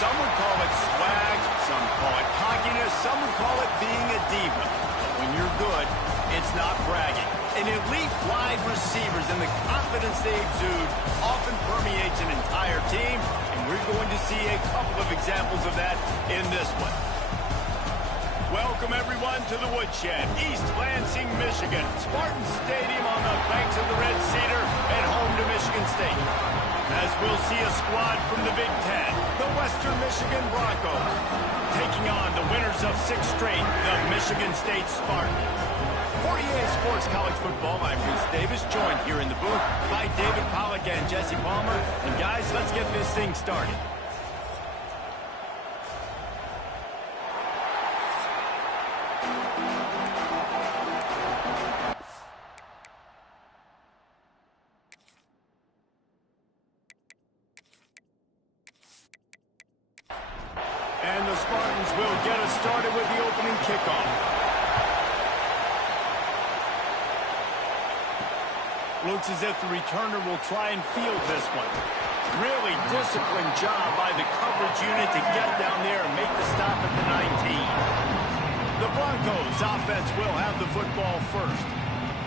Some would call it swag, some call it cockiness, some would call it being a diva. But when you're good, it's not bragging. An elite wide receivers and the confidence they exude often permeates an entire team, and we're going to see a couple of examples of that in this one. Welcome, everyone, to the Woodshed, East Lansing, Michigan. Spartan Stadium on the banks of the Red Cedar and home to Michigan State. As we'll see a squad from the Big Ten, the Western Michigan Broncos, taking on the winners of 6 straight, the Michigan State Spartans. For EA Sports College Football, I'm Bruce Davis, joined here in the booth by David Pollack and Jesse Palmer. And guys, let's get this thing started. And the Spartans will get us started with the opening kickoff. Looks as if the returner will try and field this one. Really disciplined job by the coverage unit to get down there and make the stop at the 19. The Broncos offense will have the football first.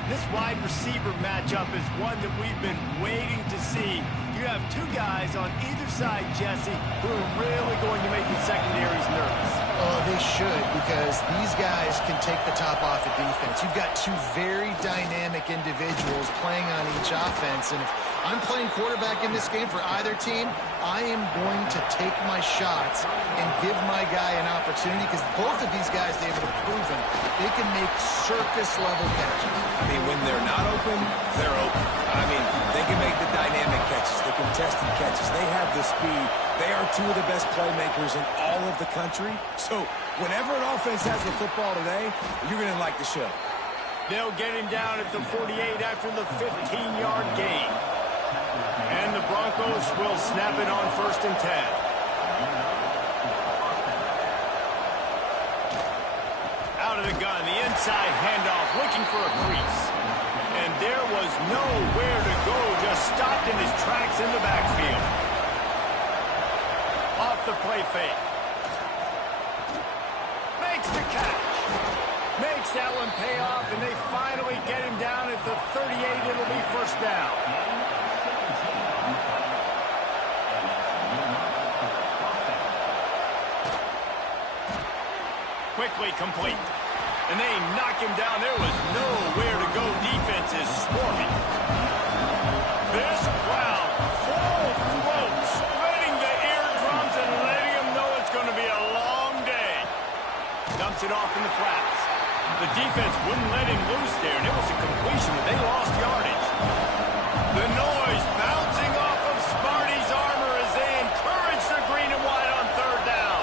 This wide receiver matchup is one that we've been waiting to see. You have 2 guys on either side, Jesse, who are really going to make the secondaries nervous. Oh, they should, because these guys can take the top off of defense. You've got 2 very dynamic individuals playing on each offense, and if I'm playing quarterback in this game for either team, I am going to take my shots and give my guy an opportunity, because both of these guys, David, have proven they can make circus-level catches. I mean, when they're not open, they're open. I mean, they can make the dynamic catches, the contested catches. They have the speed. They are 2 of the best playmakers in all of the country. So whenever an offense has the football today, you're going to like the show. They'll get him down at the 48 after the 15-yard gain. And the Broncos will snap it on 1st and 10. Out of the gun, the inside handoff, looking for a crease. And there was nowhere to go, just stopped in his tracks in the backfield. Off the play fake. Makes the catch. Makes that one pay off, and they finally get him down at the 38. It'll be 1st down. Quickly complete. And they knock him down. There was nowhere to go. Defense is swarming. This crowd, full throat, splitting the eardrums and letting them know it's going to be a long day. Dumps it off in the flats. The defense wouldn't let him loose there, and it was a completion, but they lost yardage. The noise bouncing off of Sparty's armor as they encourage the green and white on 3rd down.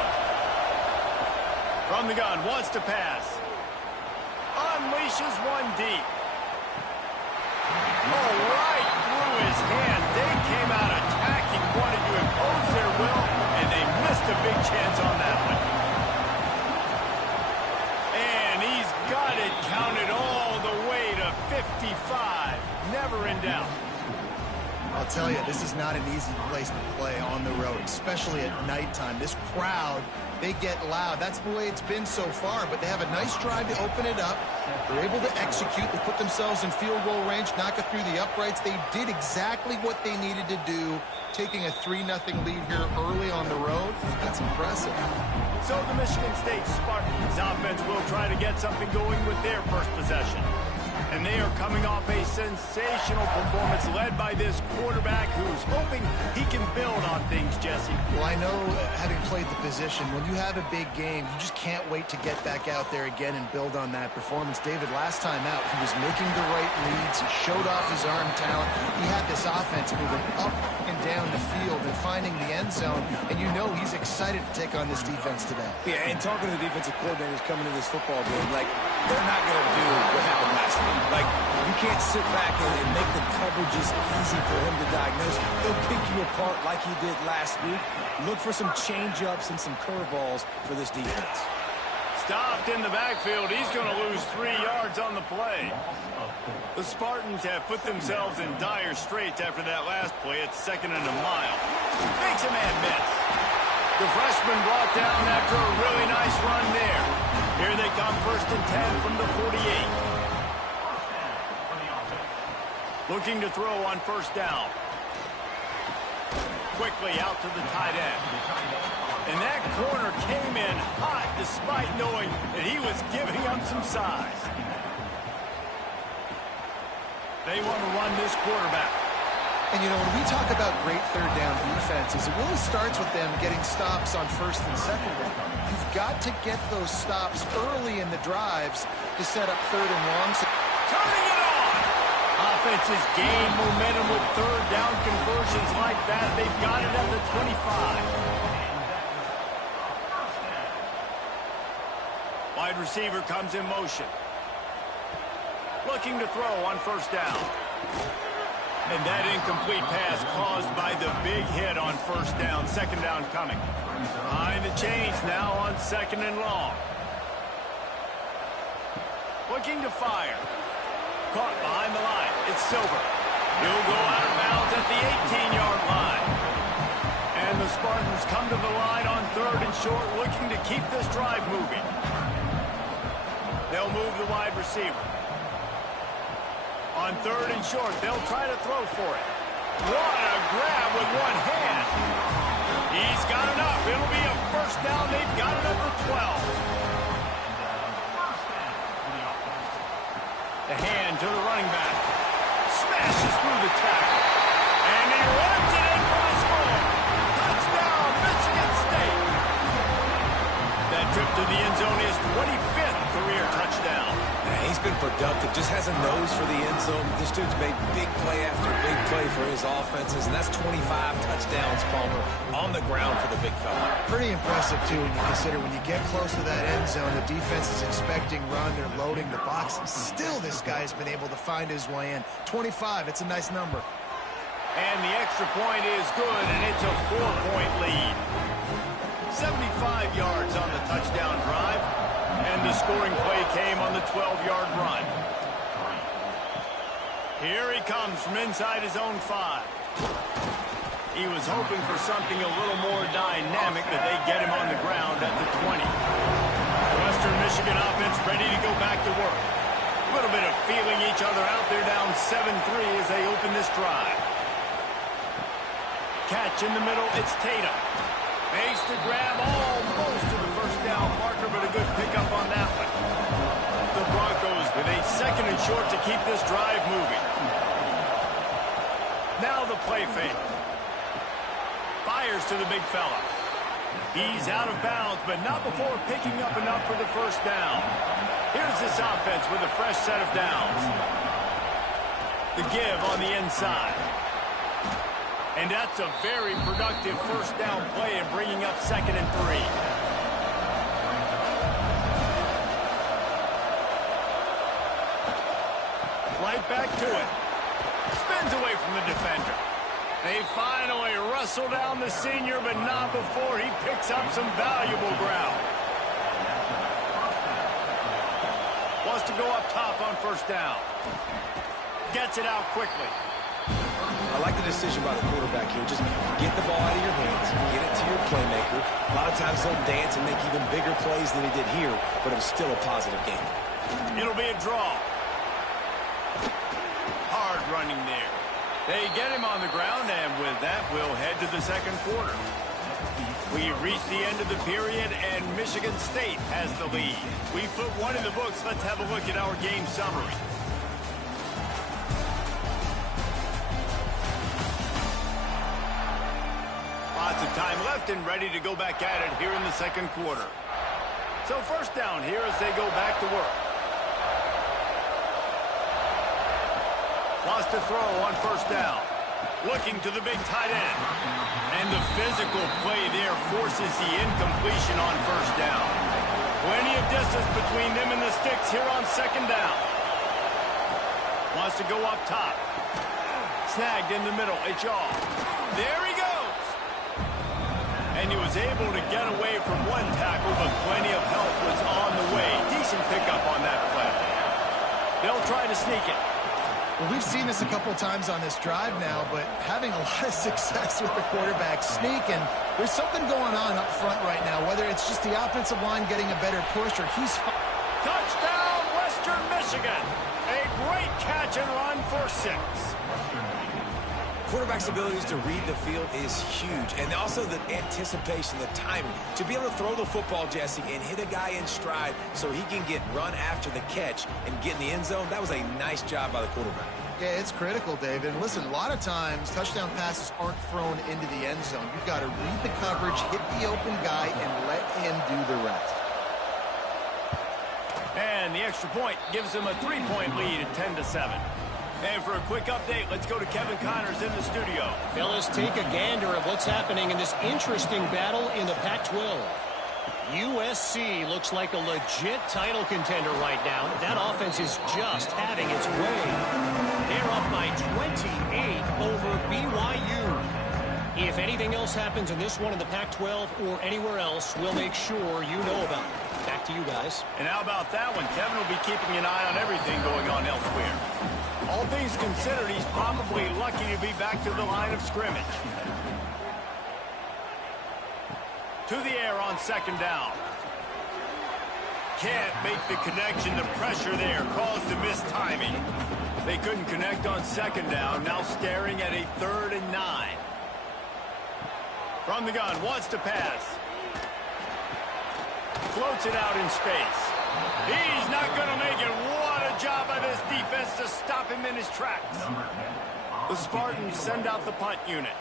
From the gun, wants to pass. Unleashes one deep. Oh, right through his hand. They came out attacking, wanted to impose their will, and they missed a big chance on that one. And he's got it counted all the way to 55. Never in doubt. I'll tell you, this is not an easy place to play on the road, especially at nighttime. This crowd, they get loud. That's the way it's been so far, but they have a nice drive to open it up. They're able to execute. They put themselves in field goal range, knock it through the uprights. They did exactly what they needed to do, taking a 3-0 lead here early on the road. That's impressive. So the Michigan State Spartans offense will try to get something going with their first possession. And they are coming off a sensational performance led by this quarterback who's hoping he can build on things, Jesse. Well, I know, having played the position, when you have a big game, you just can't wait to get back out there again and build on that performance. David, last time out, he was making the right reads. He showed off his arm talent. He had this offense moving up and down the field and finding the end zone. And you know he's excited to take on this defense today. Yeah, and talking to the defensive coordinators coming to this football game, like, they're not going to do what happened last week. Like, you can't sit back and make the coverages easy for him to diagnose. He'll pick you apart like he did last week. Look for some change-ups and some curveballs for this defense. Stopped in the backfield. He's going to lose 3 yards on the play. The Spartans have put themselves in dire straits after that last play. It's 2nd and a mile. Makes a man miss. The freshman brought down after a really nice run there. Here they come, 1st and 10 from the 48. Looking to throw on 1st down. Quickly out to the tight end. And that corner came in hot despite knowing that he was giving up some size. They want to run this quarterback. And, you know, when we talk about great third down defenses, it really starts with them getting stops on 1st and 2nd down. You've got to get those stops early in the drives to set up 3rd and long. Turning it on! Offenses gain momentum with third down conversions like that. They've got it at the 25. Wide receiver comes in motion. Looking to throw on 1st down. And that incomplete pass caused by the big hit on 1st down. 2nd down coming. Behind the chains now on 2nd and long. Looking to fire. Caught behind the line. It's Silver. He'll go out of bounds at the 18-yard line. And the Spartans come to the line on 3rd and short, looking to keep this drive moving. They'll move the wide receiver. On 3rd and short, they'll try to throw for it. What a grab with one hand. He's got enough. It'll be a 1st down. They've got it at the 12. The hand to the running back. Smashes through the tackle. And he runs it in for the score. Touchdown, Michigan State. That trip to the end zone is 25th career touchdown. Man, he's been productive. Just has a nose for the end zone. This dude's made big play after big play for his offenses, and that's 25 touchdowns, Palmer, on the ground for the big fella. Pretty impressive, too, when you consider when you get close to that end zone, the defense is expecting run, they're loading the box, and still this guy's been able to find his way in. 25, it's a nice number. And the extra point is good, and it's a 4-point lead. 75 yards on the touchdown drive, and the scoring play came on the 12-yard run. Here he comes from inside his own 5. He was hoping for something a little more dynamic, but they get him on the ground at the 20. Western Michigan offense ready to go back to work. A little bit of feeling each other out there, down 7-3 as they open this drive. Catch in the middle, it's Tatum. Makes the grab almost to the 1st down marker, but a good pickup on that one. The Broncos with a 2nd and short to keep this drive moving. Now the play fake. Fires to the big fella. He's out of bounds, but not before picking up enough for the 1st down. Here's this offense with a fresh set of downs. The give on the inside. And that's a very productive 1st down play and bringing up 2nd and 3. Right back to it. Spins away from the defender. They finally wrestle down the senior, but not before he picks up some valuable ground. Wants to go up top on 1st down. Gets it out quickly. I like the decision by the quarterback here. Just get the ball out of your hands, get it to your playmaker. A lot of times he'll dance and make even bigger plays than he did here, but it was still a positive game. It'll be a draw. Hard running there. They get him on the ground, and with that, we'll head to the 2nd quarter. We've reached the end of the period, and Michigan State has the lead. We put one in the books. Let's have a look at our game summary. Lots of time left and ready to go back at it here in the 2nd quarter. So 1st down here as they go back to work. Wants to throw on 1st down. Looking to the big tight end. And the physical play there forces the incompletion on 1st down. Plenty of distance between them and the sticks here on 2nd down. Wants to go up top. Snagged in the middle. It's Yaw. There he goes. And he was able to get away from one tackle, but plenty of help was on the way. Decent pickup on that play. They'll try to sneak it. Well, we've seen this a couple times on this drive now, but having a lot of success with the quarterback sneak, and there's something going on up front right now, whether it's just the offensive line getting a better push or he's... Touchdown, Western Michigan. A great catch and run for 6. Quarterback's abilities to read the field is huge, and also the anticipation, the timing. To be able to throw the football, Jesse, and hit a guy in stride so he can get run after the catch and get in the end zone, that was a nice job by the quarterback. Yeah, it's critical, David. Listen, a lot of times touchdown passes aren't thrown into the end zone. You've got to read the coverage, hit the open guy, and let him do the rest. And the extra point gives them a 3-point lead at 10-7. And for a quick update, let's go to Kevin Connors in the studio. Fellas, take a gander at what's happening in this interesting battle in the Pac-12. USC looks like a legit title contender right now. That offense is just having its way. They're up by 28 over BYU. If anything else happens in this one in the Pac-12 or anywhere else, we'll make sure you know about it. Back to you guys. And how about that one? Kevin will be keeping an eye on everything going on elsewhere. All things considered, he's probably lucky to be back to the line of scrimmage. To the air on 2nd down. Can't make the connection. The pressure there caused the missed timing. They couldn't connect on 2nd down. Now staring at a 3rd and 9. From the gun, wants to pass. Floats it out in space. He's not going to make it. What a job by this defense to stop him in his tracks. The Spartans send out the punt unit.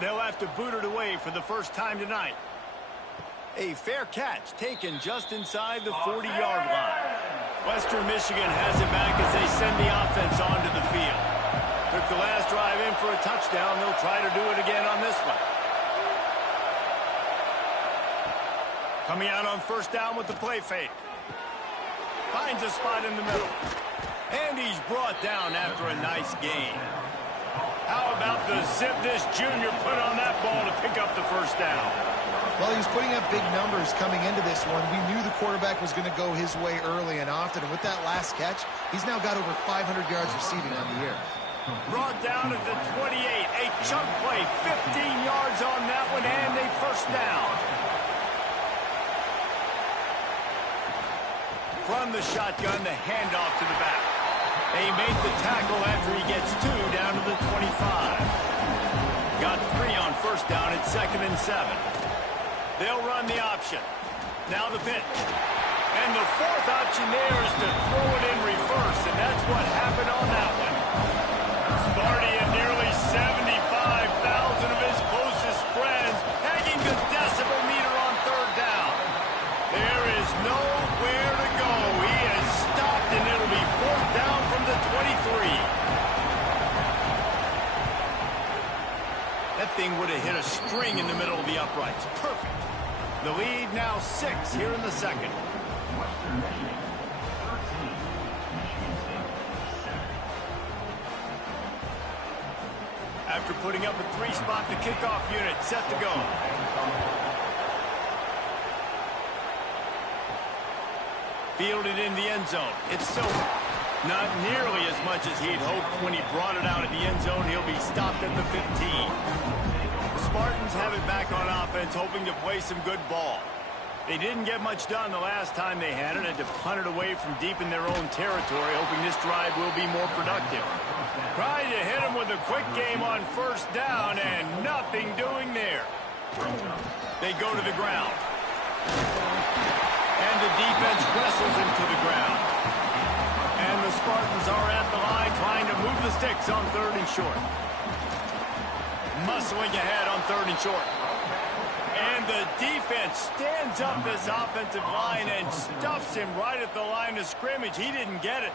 They'll have to boot it away for the first time tonight. A fair catch taken just inside the 40-yard line. Western Michigan has it back as they send the offense onto the field. Took the last drive in for a touchdown. They'll try to do it again on this one. Coming out on 1st down with the play fake. Finds a spot in the middle. And he's brought down after a nice gain. How about the zip this junior put on that ball to pick up the 1st down? Well, he was putting up big numbers coming into this one. We knew the quarterback was going to go his way early and often. And with that last catch, he's now got over 500 yards receiving on the year. Brought down at the 28. A chunk play. 15 yards on that one and a 1st down. From the shotgun, the handoff to the back. They make the tackle after he gets 2 down to the 25. Got 3 on 1st down at 2nd and 7. They'll run the option. Now the pitch. And the 4th option there is to throw it in reverse, and that's what happened on that one. Sparty and nearly 75,000 of his closest friends pegging the decibel meter on 3rd down. There is nowhere to go. He has stopped, and it'll be 4th down from the 23. That thing would have hit a string in the middle of the uprights. Perfect. The lead now 6 here in the 2nd. After putting up a 3-spot, the kickoff unit set to go. Fielded in the end zone. It's Silver. Not nearly as much as he'd hoped when he brought it out of the end zone. He'll be stopped at the 15. The Spartans have it back on offense, hoping to play some good ball. They didn't get much done the last time they had it, and to punt it away from deep in their own territory, hoping this drive will be more productive. Trying to hit him with a quick game on 1st down, and nothing doing there. They go to the ground. And the defense wrestles him to the ground. And the Spartans are at the line trying to move the sticks on 3rd and short. Muscling ahead on 3rd and short. And the defense stands up this offensive line and stuffs him right at the line of scrimmage. He didn't get it.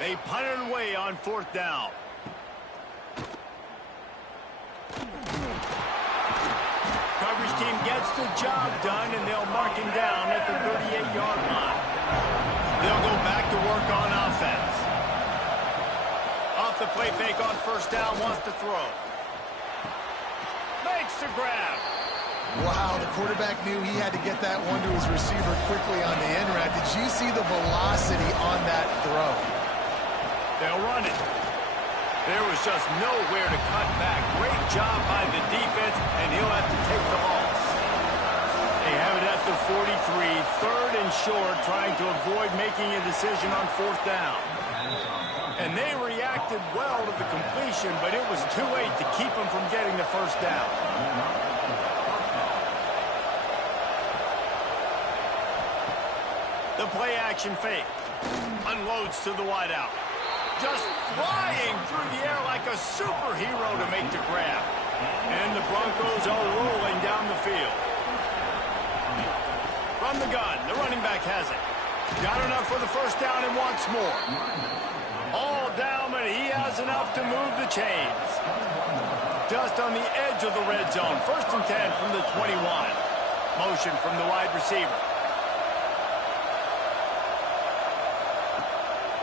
They punt it away on 4th down. Coverage team gets the job done, and they'll mark him down at the 38-yard line. They'll go back to work on offense. Off the play fake on 1st down, wants to throw. Makes the grab. Wow, the quarterback knew he had to get that one to his receiver quickly on the end route. Did you see the velocity on that throw? They'll run it. There was just nowhere to cut back. Great job by the defense, and he'll have to take the loss. They have it at the 43, third and short, trying to avoid making a decision on fourth down. And they reacted well to the completion, but it was too late to keep them from getting the first down. The play action fake. Unloads to the wideout. Just flying through the air like a superhero to make the grab. And the Broncos are rolling down the field. From the gun, the running back has it. Got enough for the first down and wants more. All down, but he has enough to move the chains. Just on the edge of the red zone. First and 10 from the 21. Motion from the wide receiver.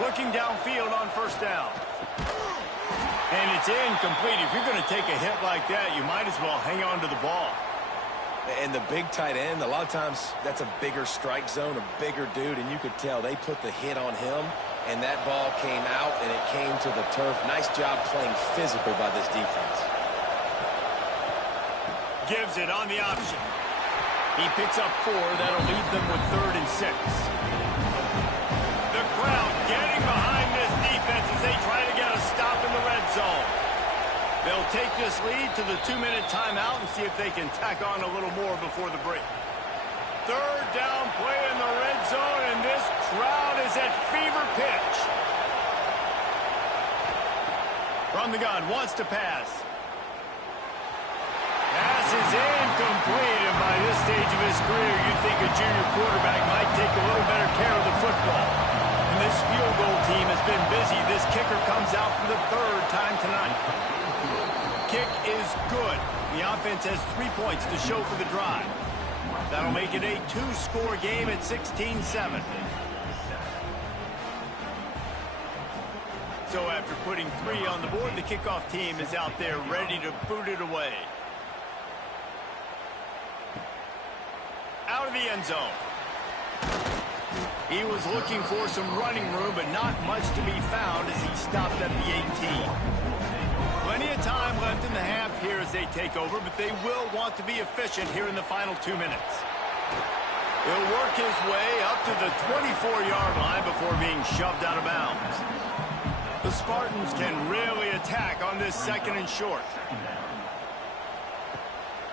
Looking downfield on first down. And it's incomplete. If you're going to take a hit like that, you might as well hang on to the ball. And the big tight end, a lot of times that's a bigger strike zone, a bigger dude, and you could tell they put the hit on him, and that ball came out, and it came to the turf. Nice job playing physical by this defense. Gives it on the option. He picks up 4. That'll leave them with 3rd and 6. The crowd getting behind this defense as they try to get a stop in the red zone. They'll take this lead to the 2-minute timeout and see if they can tack on a little more before the break. Third down play in the red zone, and this crowd is at fever pitch. From the gun, wants to pass. Pass is incomplete, and by this stage of his career, you'd think a junior quarterback might take a little better care of the football. And this field goal team has been busy. This kicker comes out for the 3rd time tonight. Kick is good. The offense has 3 points to show for the drive. That'll make it a 2-score game at 16-7. So after putting 3 on the board, the kickoff team is out there ready to boot it away. Out of the end zone. He was looking for some running room, but not much to be found as he stopped at the 18. Plenty of time left in the half here as they take over, but they will want to be efficient here in the final 2 minutes. He'll work his way up to the 24-yard line before being shoved out of bounds. The Spartans can really attack on this 2nd and short.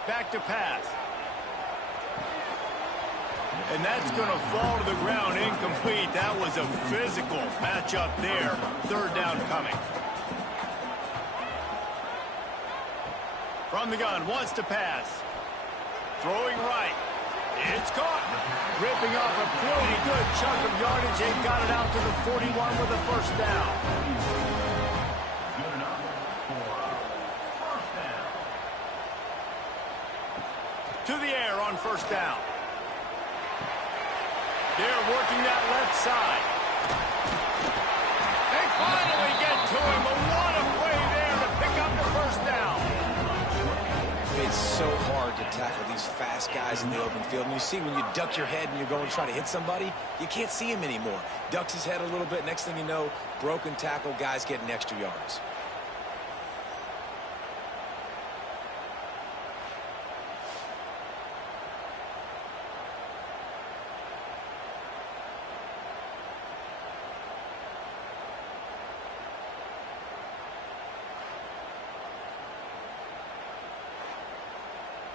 Back to pass. And that's going to fall to the ground incomplete. That was a physical matchup there. 3rd down coming. From the gun, wants to pass. Throwing right. It's caught. Ripping off a pretty good chunk of yardage. They've got it out to the 41 with a first down. To the air on first down. They're working that left side. They finally get to him, but what a play there to pick up the first down. It's so hard to tackle these fast guys in the open field. And you see when you duck your head and you're going to try to hit somebody, you can't see him anymore. Ducks his head a little bit. Next thing you know, broken tackle, guys getting extra yards.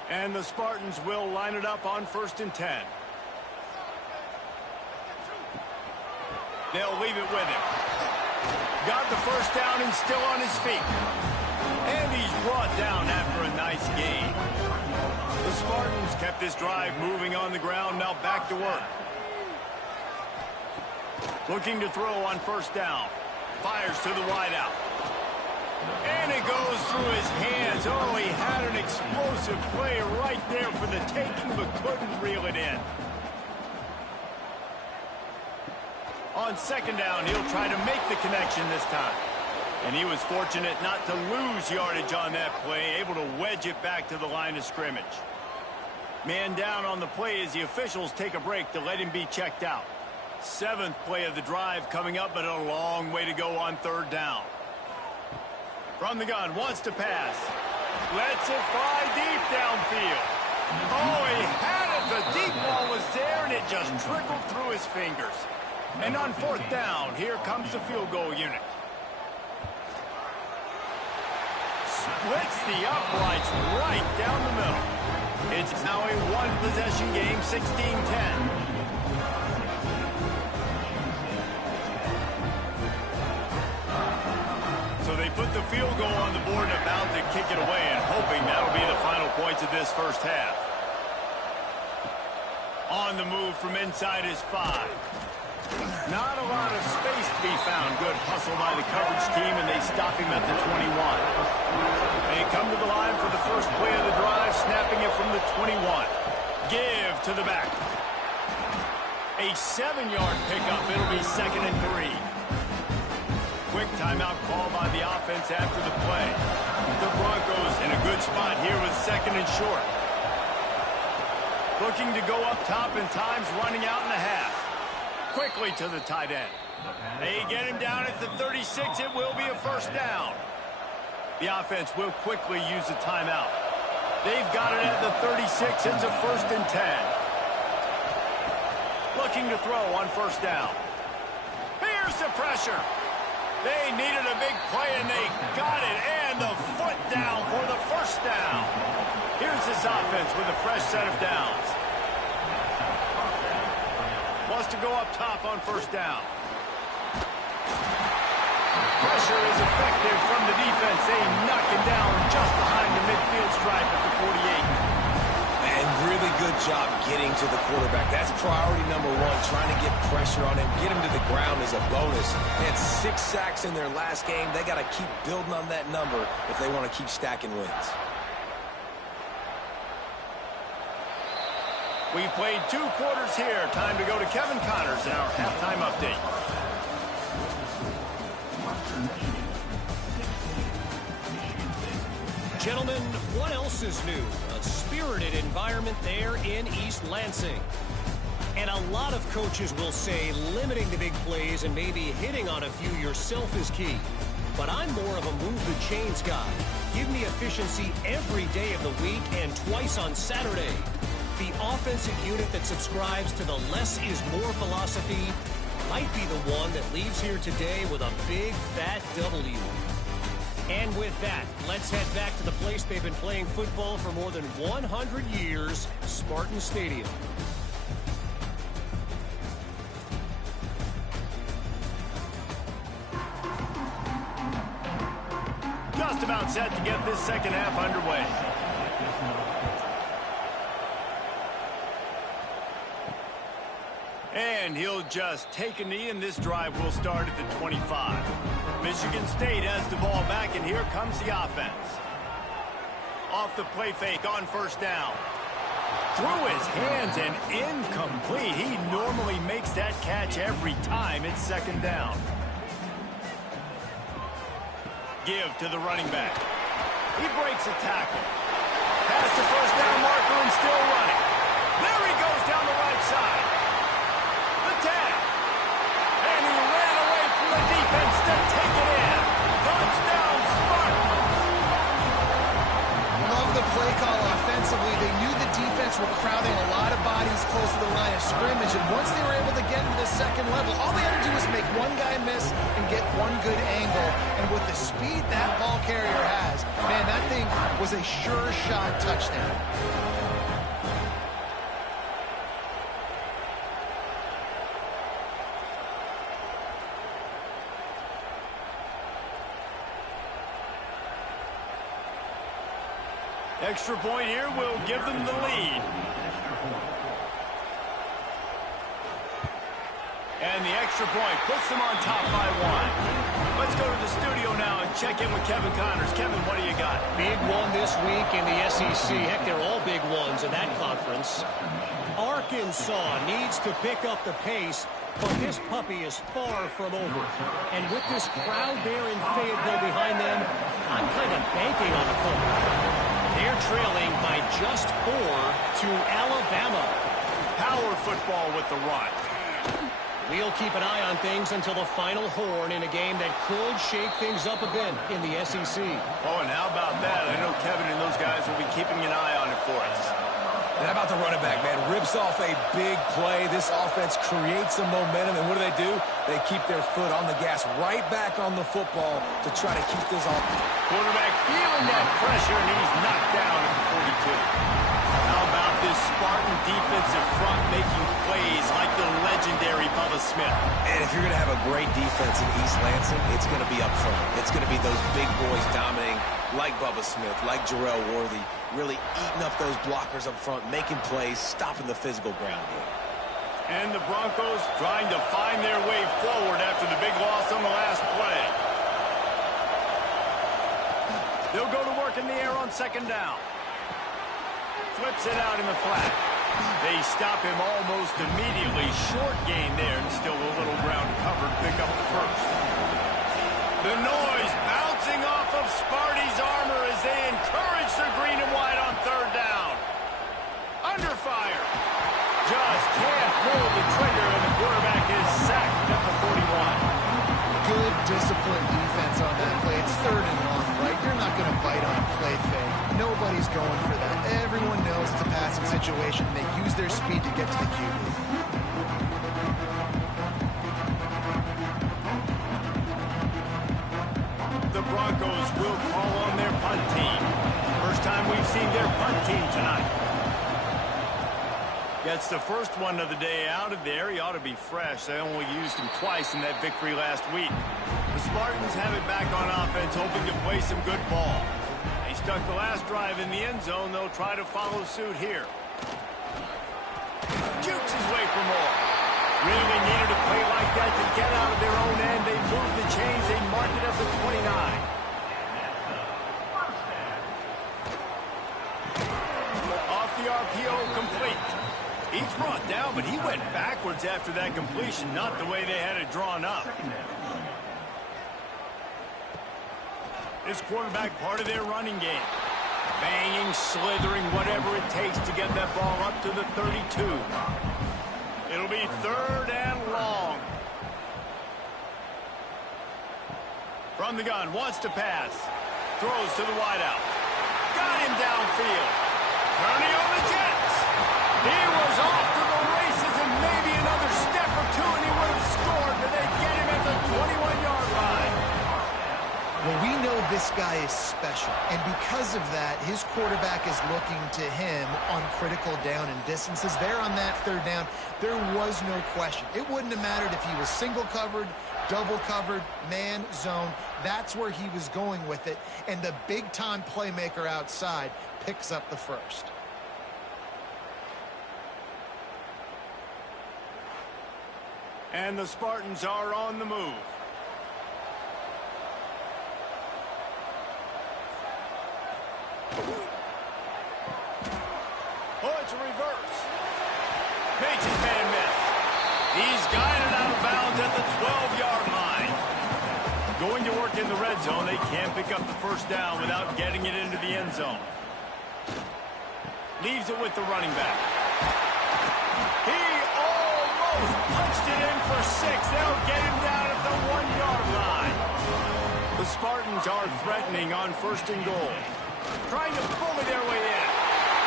And the Spartans will line it up on 1st and 10. They'll leave it with him. Got the first down and still on his feet. And he's brought down after a nice gain. The Spartans kept this drive moving on the ground, now back to work. Looking to throw on first down. Fires to the wideout. And it goes through his hands. Oh, he had an explosive play right there for the taking, but couldn't reel it in. On 2nd down, he'll try to make the connection this time. And he was fortunate not to lose yardage on that play, able to wedge it back to the line of scrimmage. Man down on the play as the officials take a break to let him be checked out. Seventh play of the drive coming up, but a long way to go on third down. From the gun, wants to pass. Lets it fly deep downfield. Oh, he had it. The deep ball was there, and it just trickled through his fingers. And on fourth down, here comes the field goal unit. Splits the uprights right down the middle. It's now a one-possession game, 16-10. So they put the field goal on the board and about to kick it away, and hoping that'll be the final points of this first half. On the move from inside his 5. Not a lot of space to be found. Good hustle by the coverage team, and they stop him at the 21. They come to the line for the first play of the drive, snapping it from the 21. Give to the back. A 7-yard pickup. It'll be 2nd and 3. Quick timeout call by the offense after the play. The Broncos in a good spot here with 2nd and short. Looking to go up top, and time's running out in the half. Quickly to the tight end. They get him down at the 36. It will be a first down. The offense will quickly use a timeout. They've got it at the 36. It's a 1st and 10. Looking to throw on first down. Here's the pressure. They needed a big play, and they got it. And the foot down for the first down. Here's this offense with a fresh set of downs. Wants to go up top on first down. Pressure is effective from the defense. They knock him down just behind the midfield stripe at the 48. And really good job getting to the quarterback. That's priority number 1, trying to get pressure on him. Get him to the ground is a bonus. They had 6 sacks in their last game. They got to keep building on that number if they want to keep stacking wins. We've played 2 quarters here. Time to go to Kevin Connors in our halftime update. Gentlemen, what else is new? A spirited environment there in East Lansing. And a lot of coaches will say limiting the big plays and maybe hitting on a few yourself is key. But I'm more of a move the chains guy. Give me efficiency every day of the week and twice on Saturday. The offensive unit that subscribes to the less is more philosophy might be the one that leaves here today with a big, fat W. And with that, let's head back to the place they've been playing football for more than 100 years, Spartan Stadium. Just about set to get this second half underway. And he'll just take a knee, and this drive will start at the 25. Michigan State has the ball back, and here comes the offense. Off the play fake on first down. Through his hands and incomplete. He normally makes that catch every time. It's second down. Give to the running back. He breaks a tackle. Past the first down marker and still running. There he goes down the right side. The tag. And he ran away from the defense to take it in. Touchdown, Spartans. Love the play call offensively. They knew the defense were crowding a lot of bodies close to the line of scrimmage, and once they were able to get into the second level, all they had to do was make one guy miss and get one good angle. And with the speed that ball carrier has, man, that thing was a sure shot touchdown. Extra point here will give them the lead. And the extra point puts them on top by 1. Let's go to the studio now and check in with Kevin Connors. Kevin, what do you got? Big one this week in the SEC. Heck, they're all big ones in that conference. Arkansas needs to pick up the pace, but this puppy is far from over. And with this crowd there in Fayetteville behind them, I'm kind of banking on a comeback. They're trailing by just 4 to Alabama. Power football with the run. We'll keep an eye on things until the final horn in a game that could shake things up a bit in the SEC. Oh, and how about that? I know Kevin and those guys will be keeping an eye on it for us. And how about the running back, man? Rips off a big play. This offense creates some momentum, and what do? They keep their foot on the gas right back on the football to try to keep this off. Quarterback feeling that pressure, and he's knocked down at the 42. How about this Spartan defensive front making plays like the legendary Bubba Smith? And if you're going to have a great defense in East Lansing, it's going to be up front. It's going to be those big boys dominating like Bubba Smith, like Jarrell Worthy, really eating up those blockers up front, making plays, stopping the physical ground game. And the Broncos trying to find their way forward after the big loss on the last play. They'll go to work in the air on second down. Flips it out in the flat. They stop him almost immediately. Short gain there, and still a little ground covered. Pick up the first. The noise bouncing off of Sparty's armor as they encourage the green and white on third down. Under fire. Just can't pull the trigger, and the quarterback is sacked at the 41. Good disciplined defense on that play. It's third and long, right? You're not going to bite on a play fake. Nobody's going for that. Everyone knows it's a passing situation. They use their speed to get to the QB. The Broncos will call on their punt team. First time we've seen their punt team tonight. Gets the first one of the day out of there. He ought to be fresh. They only used him twice in that victory last week. The Spartans have it back on offense, hoping to play some good ball. They stuck the last drive in the end zone. They'll try to follow suit here. Jukes his way for more. Really needed a play like that to get out of their own end. They moved the chains. They marked it at the 29. Off the RPO, complete. He's brought down, but he went backwards after that completion, not the way they had it drawn up. This quarterback part of their running game. Banging, slithering, whatever it takes to get that ball up to the 32. It'll be third and long. From the gun, wants to pass. Throws to the wideout. Got him downfield. Kearney on the Jets. He was off to the races, and maybe another step or two, and he would have scored, but they get him at the 21-yard line. Well, we know this guy is special, and because of that, his quarterback is looking to him on critical down and distances. There on that third down, there was no question. It wouldn't have mattered if he was single covered, double covered, man, zone. That's where he was going with it, and the big-time playmaker outside picks up the first. And the Spartans are on the move. Oh, it's a reverse. Makes his man miss. He's guided out of bounds at the 12-yard line. Going to work in the red zone. They can't pick up the first down without getting it into the end zone. Leaves it with the running back. He almost punched it in for 6. They'll get him down at the 1-yard line. The Spartans are threatening on first and goal. Trying to bully their way in.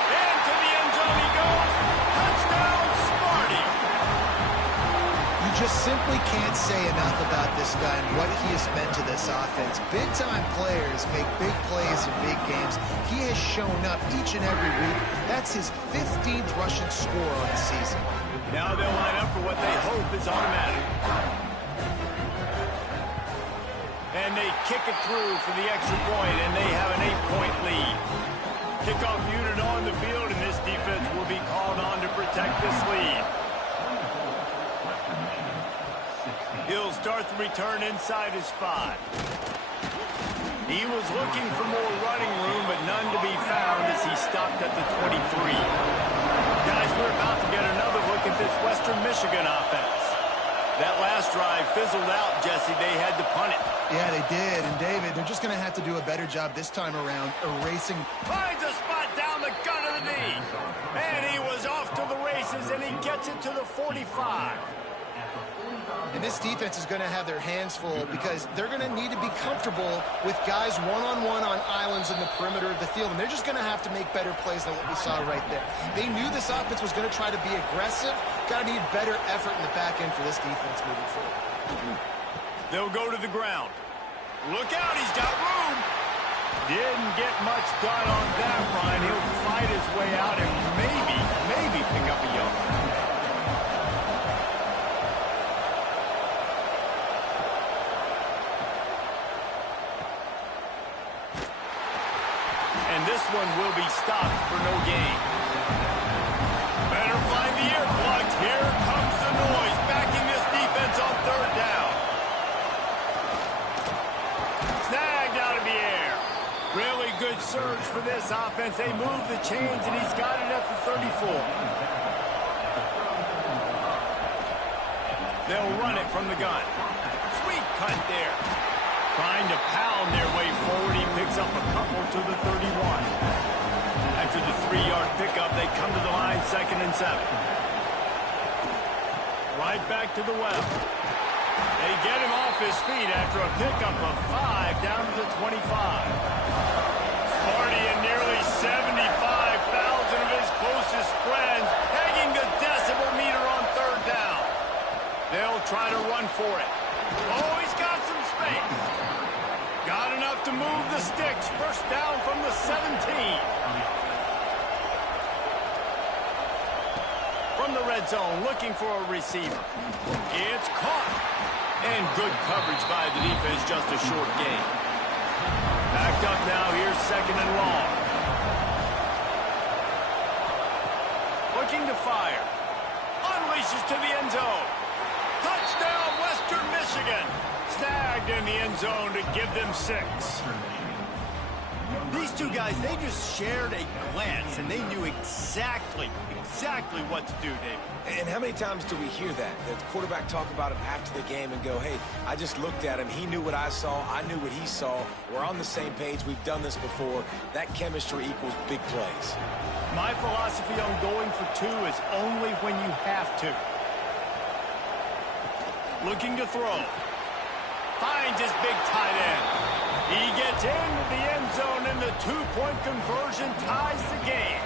Into the end zone he goes. Touchdown, Sparty. You just simply can't say enough about this guy and what he has meant to this offense. Big-time players make big plays in big games. He has shown up each and every week. That's his 15th rushing score on the season. Now they'll line up for what they hope is automatic. And they kick it through for the extra point, and they have an 8-point lead. Kickoff unit on the field, and this defense will be called on to protect this lead. He'll start the return inside his 5. He was looking for more running room, but none to be found as he stopped at the 23. Guys, we're about to get another look at this Western Michigan offense. That last drive fizzled out, Jesse. They had to punt it. Yeah, they did. And, David, they're just going to have to do a better job this time around erasing. Finds a spot down the gun of the knee. And he was off to the races, and he gets it to the 45. And this defense is going to have their hands full because they're going to need to be comfortable with guys one-on-one on islands in the perimeter of the field. And they're just going to have to make better plays than what we saw right there. They knew this offense was going to try to be aggressive. Got to need better effort in the back end for this defense moving forward. They'll go to the ground. Look out, he's got room. Didn't get much done on that run. He'll fight his way out and maybe pick up a yard. And this one will be stopped for no gain. Better find the earplugs. Here comes the noise, backing this defense on third down. Snagged out of the air. Really good surge for this offense. They move the chains, and he's got it at the 34. They'll run it from the gun. Sweet cut there. Trying to pound their way forward. He picks up a couple to the 31. After the 3-yard pickup, they come to the line, 2nd and 7. Right back to the well. They get him off his feet after a pickup of 5 down to the 25. Sparty and nearly 75,000 of his closest friends pegging the decibel meter on third down. They'll try to run for it. Oh, he's got some space. Got enough to move the sticks. First down from the 17. From the red zone, looking for a receiver. It's caught. And good coverage by the defense, just a short gain. Backed up now, here's 2nd and long. Looking to fire. Unleashes to the end zone. Touchdown, Western Michigan. Snagged in the end zone to give them 6. These two guys, they just shared a glance, and they knew exactly what to do, David. And how many times do we hear that? The quarterback talk about it after the game and go, hey, I just looked at him. He knew what I saw. I knew what he saw. We're on the same page. We've done this before. That chemistry equals big plays. My philosophy on going for 2 is only when you have to. Looking to throw. Finds his big tight end. He gets into the end zone, and the 2-point conversion ties the game.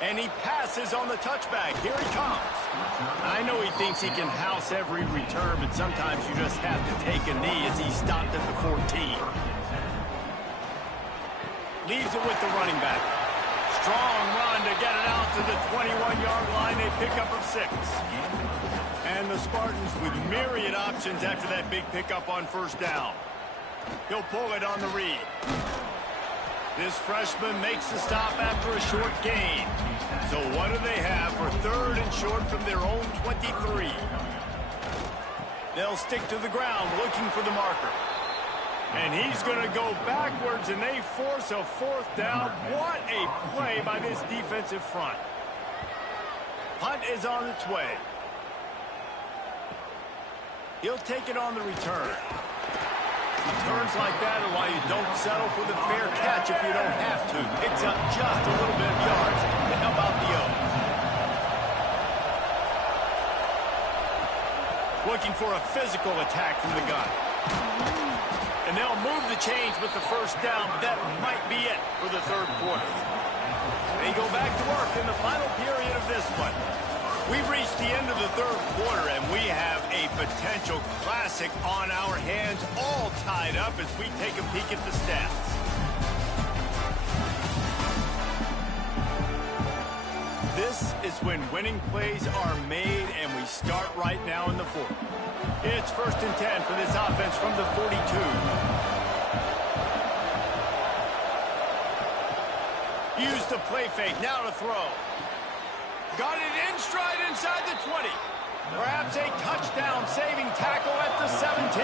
And he passes on the touchback. Here he comes. I know he thinks he can house every return, but sometimes you just have to take a knee as he stopped at the 14. Leaves it with the running back. Strong run to get it out to the 21-yard line. They pick up of 6. And the Spartans with myriad options after that big pickup on first down. He'll pull it on the read. This freshman makes the stop after a short gain. So what do they have for 3rd and short from their own 23? They'll stick to the ground looking for the marker. And he's going to go backwards, and they force a 4th down. What a play by this defensive front. Punt is on its way. He'll take it on the return. Returns like that are why you don't settle for the fair catch if you don't have to. Picks up just a little bit of yards to help out the O. Looking for a physical attack from the gun. And they'll move the chains with the first down, but that might be it for the 3rd quarter. They go back to work in the final period of this one. We've reached the end of the 3rd quarter, and we have a potential classic on our hands, all tied up as we take a peek at the stats. This is when winning plays are made, and we start right now in the 4th. It's 1st and 10 for this offense from the 42. Use the play fake, now to throw. Got it in stride inside the 20. Perhaps a touchdown-saving tackle at the 17.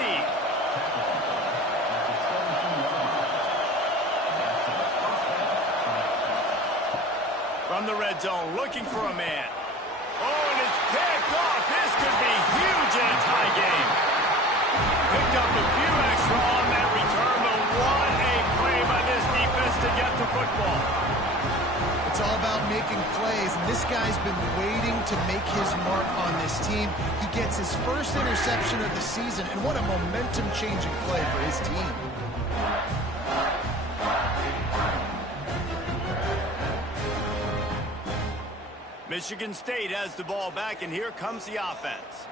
From the red zone, looking for a man. Oh, and it's picked off. This could be huge in a tie game. Picked up a few extra on that return, but what a play by this defense to get the football. It's all about making plays, and this guy's been waiting to make his mark on this team. He gets his first interception of the season, and what a momentum-changing play for his team. Michigan State has the ball back, and here comes the offense.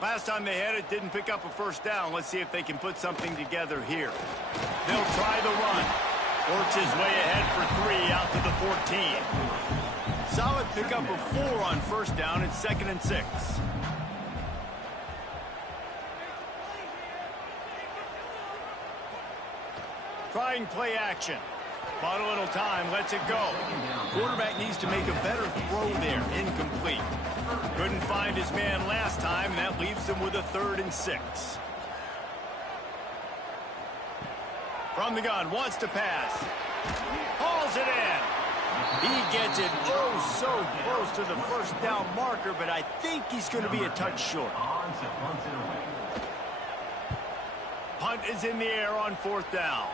Last time they had it, didn't pick up a first down. Let's see if they can put something together here. They'll try the run. Works his way ahead for 3 out to the 14. Solid pickup of 4 on first down. It's 2nd and 6. Trying play action. Bought a little time, lets it go. Quarterback needs to make a better throw there. Incomplete. Couldn't find his man last time, and that leaves him with a 3rd and 6. From the gun, wants to pass. Hauls it in. He gets it oh so close to the first down marker, but I think he's going to be a touch short. Punt is in the air on 4th down.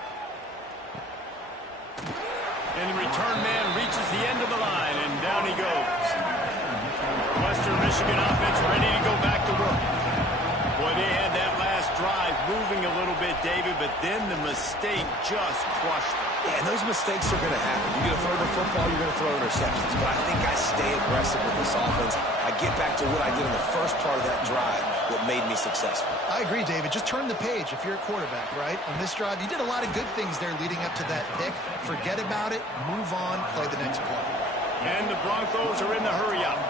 And the return man reaches the end of the line, and down he goes. Western Michigan offense ready to go back to work. Boy, they had that last drive moving a little bit, David, but then the mistake just crushed them. Yeah, and those mistakes are going to happen. You're going to throw the football, you're going to throw interceptions. But I think I stay aggressive with this offense. I get back to what I did in the first part of that drive that made me successful. I agree, David. Just turn the page if you're a quarterback, right? On this drive, you did a lot of good things there leading up to that pick. Forget about it, move on, play the next play. And the Broncos are in the hurry-up.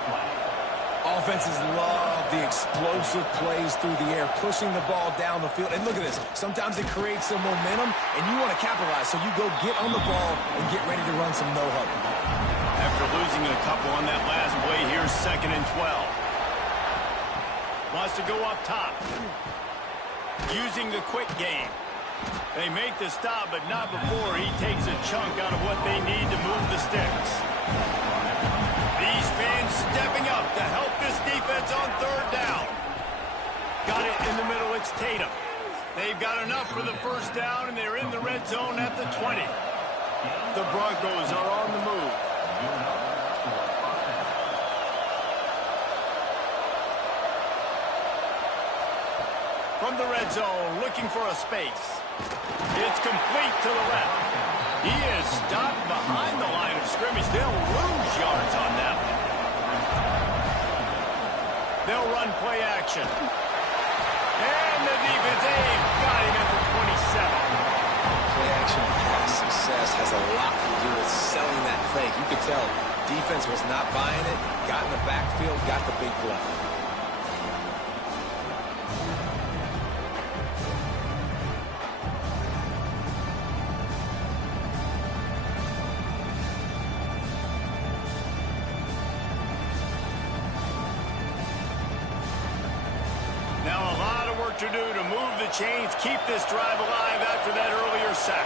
Offenses love the explosive plays through the air, pushing the ball down the field. And look at this. Sometimes it creates some momentum, and you want to capitalize. So you go get on the ball and get ready to run some no-huddle. After losing a couple on that last play, here's 2nd and 12. Wants to go up top. Using the quick game. They make the stop, but not before he takes a chunk out of what they need to move the sticks. These fans stepping up to help this defense on 3rd down. Got it in the middle, it's Tatum. They've got enough for the first down, and they're in the red zone at the 20. The Broncos are on the move. From the red zone, looking for a space. It's complete to the left. He is stopped behind the line of scrimmage. They'll lose yards on that one. They'll run play action. And the defense got him at the 27. Play action pass success has a lot to do with selling that fake. You could tell defense was not buying it, got in the backfield, got the big play. To do to move the chains, keep this drive alive after that earlier sack.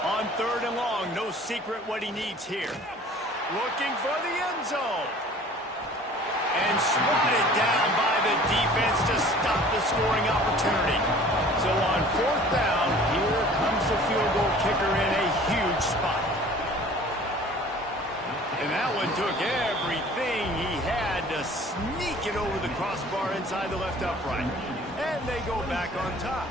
On 3rd and long, no secret what he needs here. Looking for the end zone. And swatted down by the defense to stop the scoring opportunity. So on 4th down, here comes the field goal kicker in a huge spot. And that one took everything he had to sneak it over the crossbar inside the left upright. And they go back on top.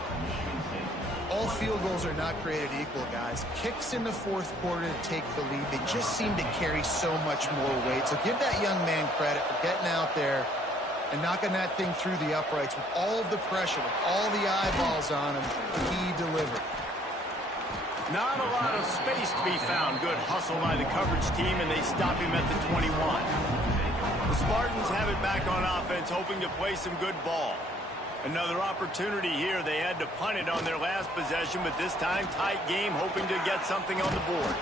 All field goals are not created equal, guys. Kicks in the 4th quarter to take the lead. They just seem to carry so much more weight. So give that young man credit for getting out there and knocking that thing through the uprights with all of the pressure, with all the eyeballs on him. He delivered. Not a lot of space to be found. Good hustle by the coverage team, and they stop him at the 21. The Spartans have it back on offense, hoping to play some good ball. Another opportunity here. They had to punt it on their last possession, but this time tight game, hoping to get something on the board.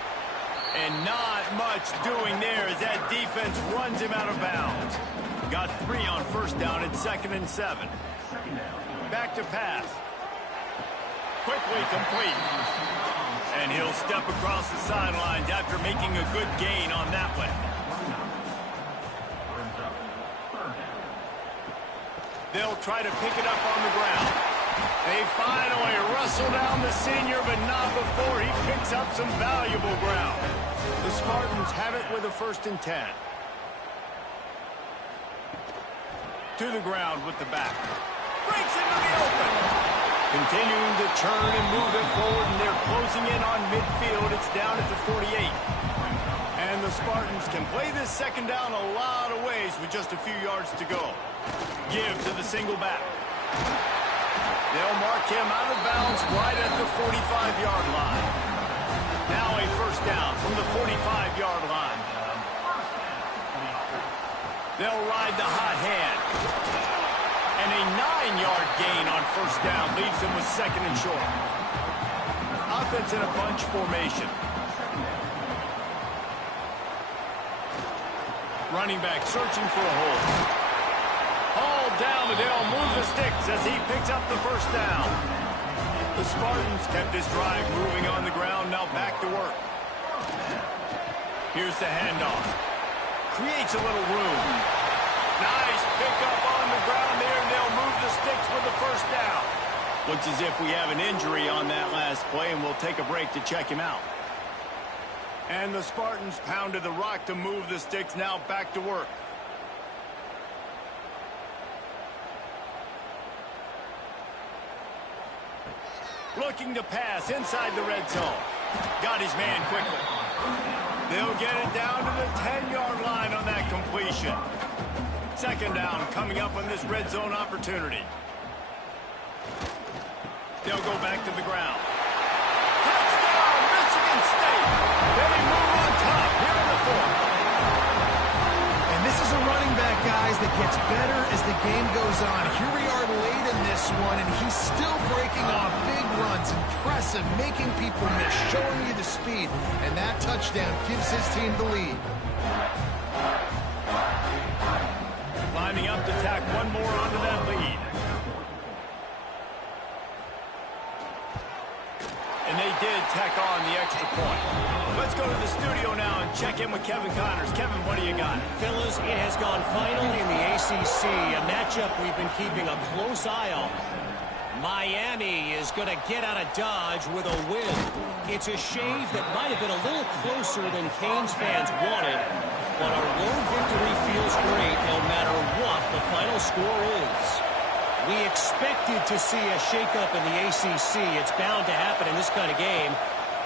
And not much doing there as that defense runs him out of bounds. Got 3 on first down at 2nd and 7. Back to pass. Quickly complete. And he'll step across the sidelines after making a good gain on that one. They'll try to pick it up on the ground. They finally wrestle down the senior, but not before he picks up some valuable ground. The Spartans have it with a 1st and 10. To the ground with the back. Breaks into the open. Continuing to turn and move it forward, and they're closing in on midfield. It's down at the 48. And the Spartans can play this 2nd down a lot of ways with just a few yards to go. Give to the single back. They'll mark him out of bounds right at the 45-yard line. Now a 1st down from the 45-yard line. They'll ride the hot hand. And a 9-yard gain on 1st down leaves them with 2nd and short. Offense in a bunch formation. Running back searching for a hole. Hauled down, but they'll move the sticks as he picks up the 1st down. The Spartans kept this drive moving on the ground, now back to work. Here's the handoff. Creates a little room. Nice pickup on the ground there, and they'll move the sticks with the 1st down. Looks as if we have an injury on that last play, and we'll take a break to check him out. And the Spartans pounded the rock to move the sticks, now back to work. Looking to pass inside the red zone. Got his man quickly. They'll get it down to the 10-yard line on that completion. 2nd down coming up on this red zone opportunity. They'll go back to the ground. Touchdown, Michigan State. They move on top here in the 4th. And this is a running back, guys, that gets better as the game goes on. Here we are late in this one, and he's still breaking off big runs. Impressive, making people miss, showing you the speed. And that touchdown gives his team the lead. Lining up to tack one more onto that lead. And they did tack on the extra point. Let's go to the studio now and check in with Kevin Connors. Kevin, what do you got? Fellas, it has gone final in the ACC, a matchup we've been keeping a close eye on. Miami is going to get out of Dodge with a win. It's a shave that might have been a little closer than Canes fans wanted, but a road victory feels great no matter what the final score is. We expected to see a shakeup in the ACC. It's bound to happen in this kind of game.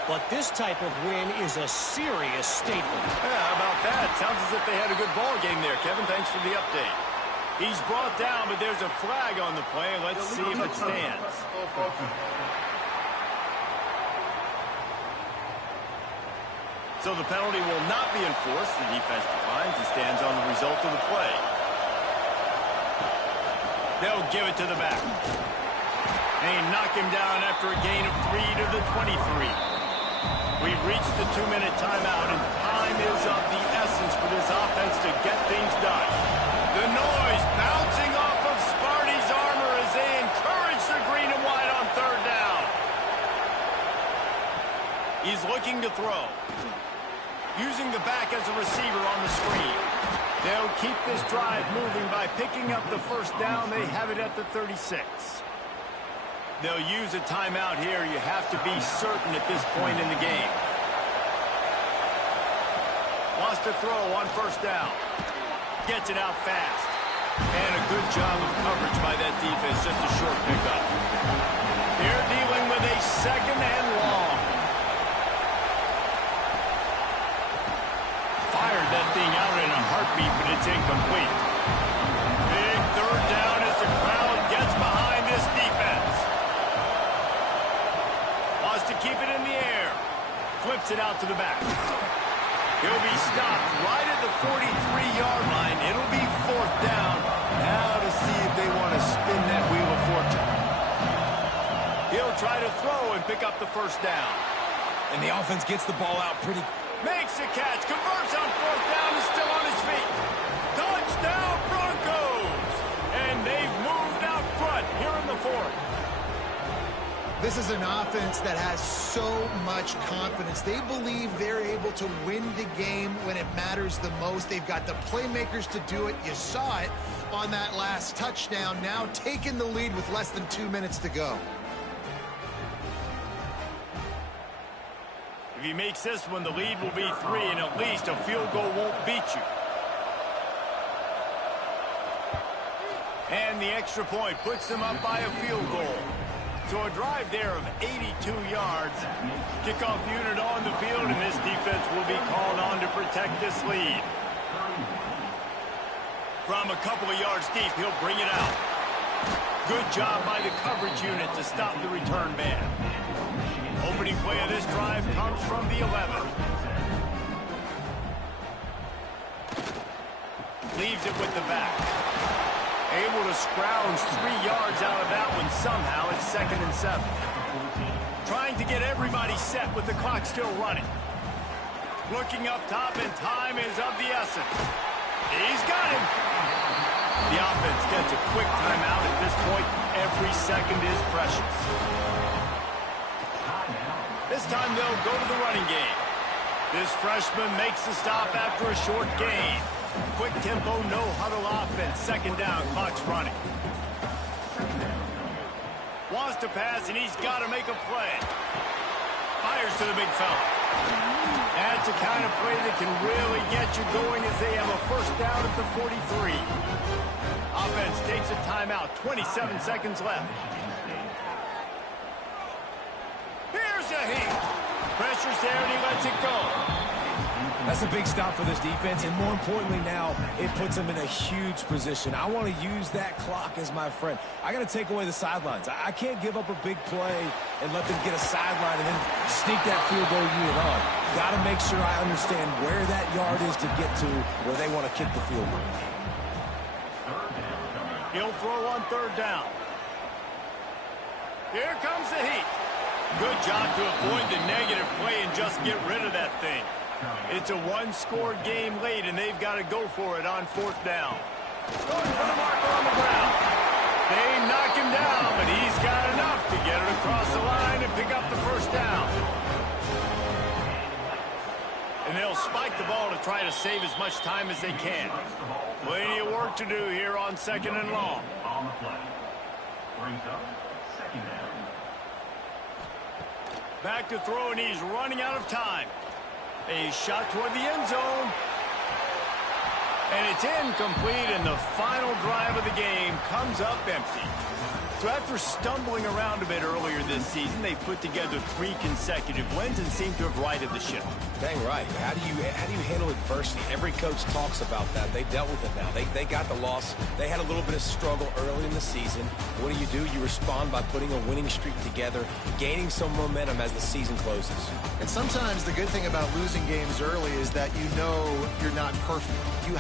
But this type of win is a serious statement. Yeah, how about that? Sounds as if they had a good ball game there, Kevin. Thanks for the update. He's brought down, but there's a flag on the play. Let's see if it stands. So the penalty will not be enforced. The defense declines and stands on the result of the play. They'll give it to the back. They knock him down after a gain of 3 to the 23. We've reached the 2-minute timeout, and time is of the essence for this offense to get things done. The noise bouncing off of Sparty's armor as they encourage the green and white on 3rd down. He's looking to throw. Using the back as a receiver on the screen. They'll keep this drive moving by picking up the 1st down. They have it at the 36. They'll use a timeout here. You have to be certain at this point in the game. Wants to throw on 1st down. Gets it out fast. And a good job of coverage by that defense. Just a short pickup. They're dealing with a 2nd and long. Fired that thing out in a heartbeat, but it's incomplete. Big 3rd down as the crowd gets behind this defense. Wants to keep it in the air. Flips it out to the back. He'll be stopped right at the 43-yard line. It'll be 4th down. Now to see if they want to spin that wheel of fortune. He'll try to throw and pick up the 1st down. And the offense gets the ball out pretty. Makes the catch, converts on 4th down, is still on his feet. Touchdown, Broncos! And they've moved out front here in the 4th. This is is an offense that has so much confidence. They believe they're able to win the game when it matters the most. They've got the playmakers to do it. You saw it on that last touchdown, now taking the lead with less than 2 minutes to go. If he makes this one, the lead will be 3, and at least a field goal won't beat you. And the extra point puts them up by a field goal. So a drive there of 82 yards. Kickoff unit on the field, and this defense will be called on to protect this lead. From a couple of yards deep, he'll bring it out. Good job by the coverage unit to stop the return man. Opening play of this drive comes from the 11. Leaves it with the back. Able to scrounge 3 yards out of that one somehow. It's 2nd and 7. Trying to get everybody set with the clock still running. Looking up top, and time is of the essence. He's got him. The offense gets a quick timeout at this point. Every second is precious. This time they'll go to the running game. This freshman makes the stop after a short gain. Quick tempo, no huddle offense. 2nd down, clock's running. Wants to pass, and he's got to make a play. Fires to the big fella. That's the kind of play that can really get you going as they have a 1st down at the 43. Offense takes a timeout. 27 seconds left. Here's a heat. Pressure's there, and he lets it go. That's a big stop for this defense, and more importantly now, it puts them in a huge position. I want to use that clock as my friend. I got to take away the sidelines. I can't give up a big play and let them get a sideline and then sneak that field goal unit on. Got to make sure I understand where that yard is to get to where they want to kick the field goal. He'll throw on 3rd down. Here comes the heat. Good job to avoid the negative play and just get rid of that thing. It's a 1-score game late, and they've got to go for it on 4th down. Going for the marker on the ground. They knock him down, but he's got enough to get it across the line and pick up the 1st down. And they'll spike the ball to try to save as much time as they can. Plenty of work to do here on 2nd and long. On the play. Brings up 2nd down. Back to throw, and he's running out of time. A shot toward the end zone. And it's incomplete, and the final drive of the game comes up empty. So after stumbling around a bit earlier this season, they put together 3 consecutive wins and seem to have righted the ship. Dang right. How do you handle adversity? Every coach talks about that. They dealt with it now. They got the loss. They had a little bit of struggle early in the season. What do? You respond by putting a winning streak together, gaining some momentum as the season closes. And sometimes the good thing about losing games early is that you know you're not perfect. You